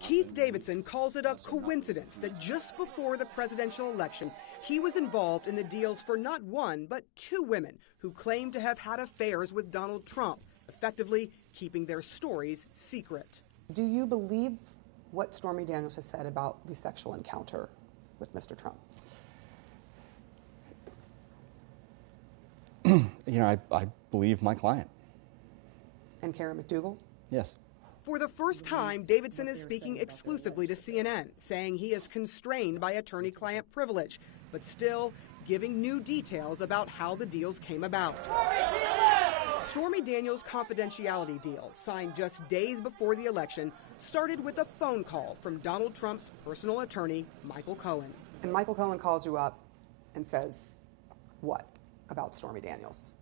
Keith Davidson calls it a coincidence that just before the presidential election, he was involved in the deals for not one, but two women who claimed to have had affairs with Donald Trump, effectively keeping their stories secret. Do you believe what Stormy Daniels has said about the sexual encounter with Mr. Trump? You know, I believe my client. And Karen McDougal? Yes. For the first time, Davidson is speaking exclusively to CNN, saying he is constrained by attorney-client privilege, but still giving new details about how the deals came about. Stormy Daniels' confidentiality deal, signed just days before the election, started with a phone call from Donald Trump's personal attorney, Michael Cohen. And Michael Cohen calls you up and says what about Stormy Daniels?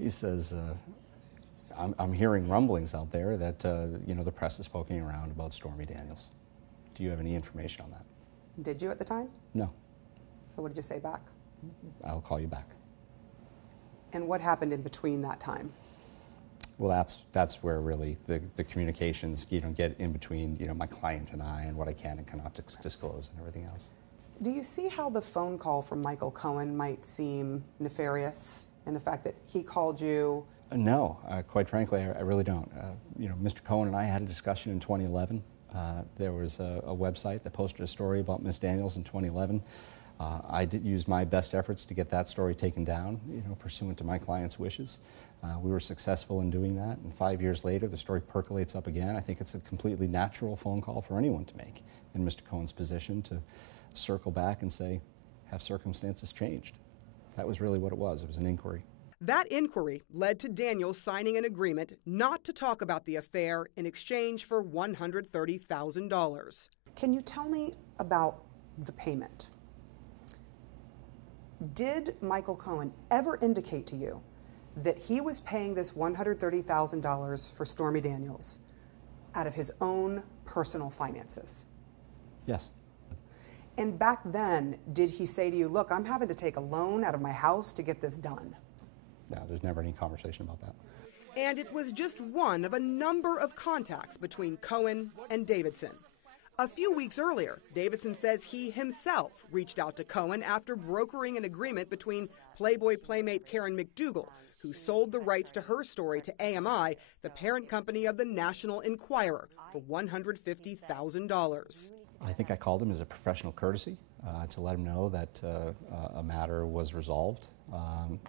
He says, I'm hearing rumblings out there that, you know, the press is poking around about Stormy Daniels. Do you have any information on that? Did you at the time? No. So what did you say back? I'll call you back. And what happened in between that time? Well, that's where really the communications, you know, get in between, you know, my client and I, and what I can and cannot disclose and everything else. Do you see how the phone call from Michael Cohen might seem nefarious in the fact that he called you? No, quite frankly, I really don't. You know, Mr. Cohen and I had a discussion in 2011. There was a website that posted a story about Ms. Daniels in 2011. I did use my best efforts to get that story taken down, you know, pursuant to my client's wishes. We were successful in doing that, and 5 years later, the story percolates up again. I think it's a completely natural phone call for anyone to make in Mr. Cohen's position, to circle back and say, have circumstances changed? That was really what it was. It was an inquiry. That inquiry led to Daniels signing an agreement not to talk about the affair in exchange for $130,000. Can you tell me about the payment? Did Michael Cohen ever indicate to you that he was paying this $130,000 for Stormy Daniels out of his own personal finances? Yes. And back then, did he say to you, look, I'm having to take a loan out of my house to get this done? No, there's never any conversation about that. And it was just one of a number of contacts between Cohen and Davidson. A few weeks earlier, Davidson says he himself reached out to Cohen after brokering an agreement between Playboy playmate Karen McDougal, who sold the rights to her story to AMI, the parent company of the National Enquirer, for $150,000. I think I called him as a professional courtesy to let him know that a matter was resolved,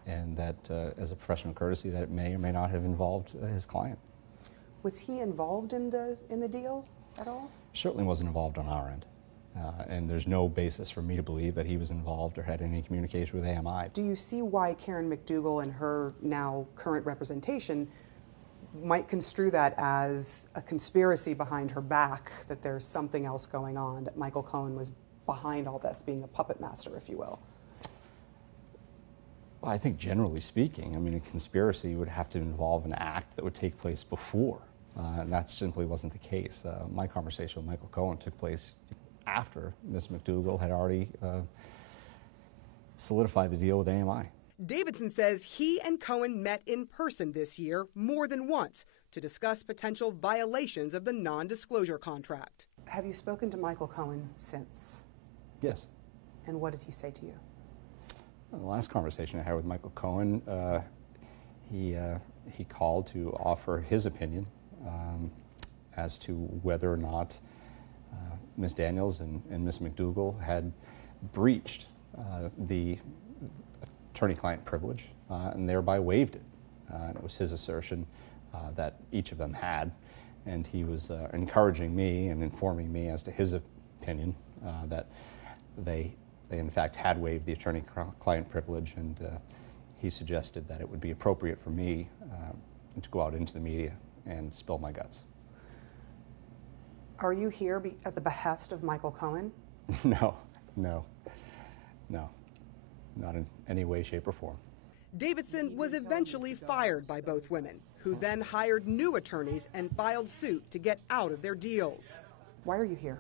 and that as a professional courtesy that it may or may not have involved his client. Was he involved in the deal at all? Certainly wasn't involved on our end, and there's no basis for me to believe that he was involved or had any communication with AMI. Do you see why Karen McDougal and her now current representation might construe that as a conspiracy behind her back, that there's something else going on, that Michael Cohen was behind all this, being a puppet master, if you will? Well, I think generally speaking, I mean, a conspiracy would have to involve an act that would take place before, and that simply wasn't the case. My conversation with Michael Cohen took place after Ms. McDougal had already solidified the deal with AMI. Davidson says he and Cohen met in person this year more than once to discuss potential violations of the non-disclosure contract. Have you spoken to Michael Cohen since? Yes. And what did he say to you? Well, the last conversation I had with Michael Cohen, he called to offer his opinion as to whether or not Ms. Daniels and Ms. McDougal had breached the attorney-client privilege and thereby waived it. And it was his assertion that each of them had, and he was encouraging me and informing me as to his opinion that they in fact had waived the attorney-client privilege, and he suggested that it would be appropriate for me to go out into the media and spill my guts. Are you here at the behest of Michael Cohen? No, not in any way, shape, or form. Davidson was eventually fired by both women, who then hired new attorneys and filed suit to get out of their deals. Why are you here?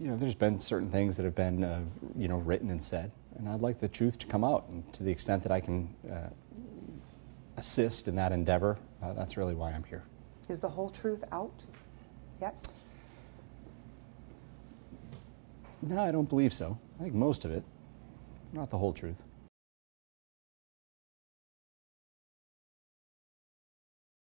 You know, there's been certain things that have been, you know, written and said, and I'd like the truth to come out. And to the extent that I can assist in that endeavor, that's really why I'm here. Is the whole truth out yet? No, I don't believe so. I think most of it, not the whole truth.